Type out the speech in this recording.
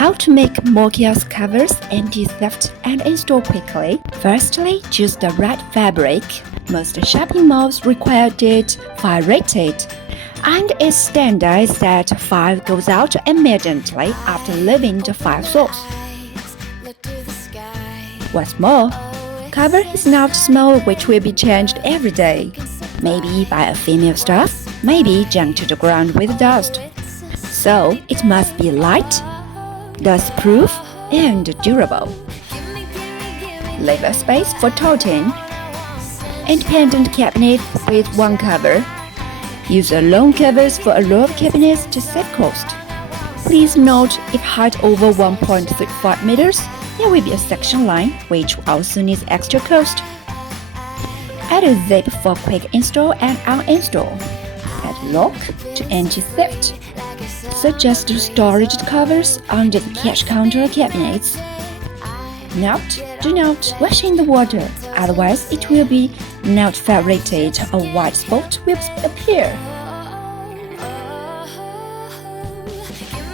How to make more kiosk covers anti-theft and install quickly? Firstly, choose the right fabric. Most shopping malls require it fire rated, and it's standard that fire goes out immediately after leaving the fire source. What's more, cover is not small, which will be changed every day, maybe by a female staff, maybe jumped to the ground with dust. So it must be light, dust-proof, and durable. Leave a space for toting. Independent cabinet with one cover. Use alone covers for a row of cabinets to save cost. Please note, if height over 1.35 meters, there will be a section line, which also needs extra cost. Add a zip for quick install and uninstall. Add lock to anti-theft. Suggest storage covers under the cash counter cabinets. Note: do not wash in the water, otherwise it will be not fire rated. A white spot will appear.